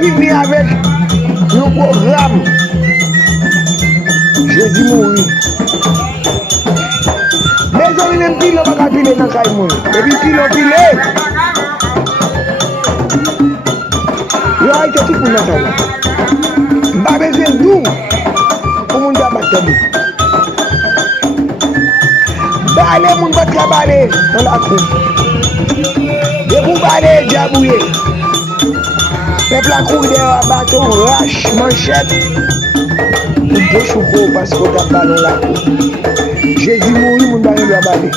Vivre avec un programme. Jésus mourit. Mais on même pile, on va pas piler dans le caille. Et puis pile, on pile. Il y a été tout pour nous. Pas besoin d'où pour nous battre. Balé, mon battre balé dans la cour. Et pour balé, diabouiller. Peuple a couru derrière un bâton, rache, manchette. Pour deux choucos parce qu'on a ballon là. Jésus mourit, mon ballon doit baller.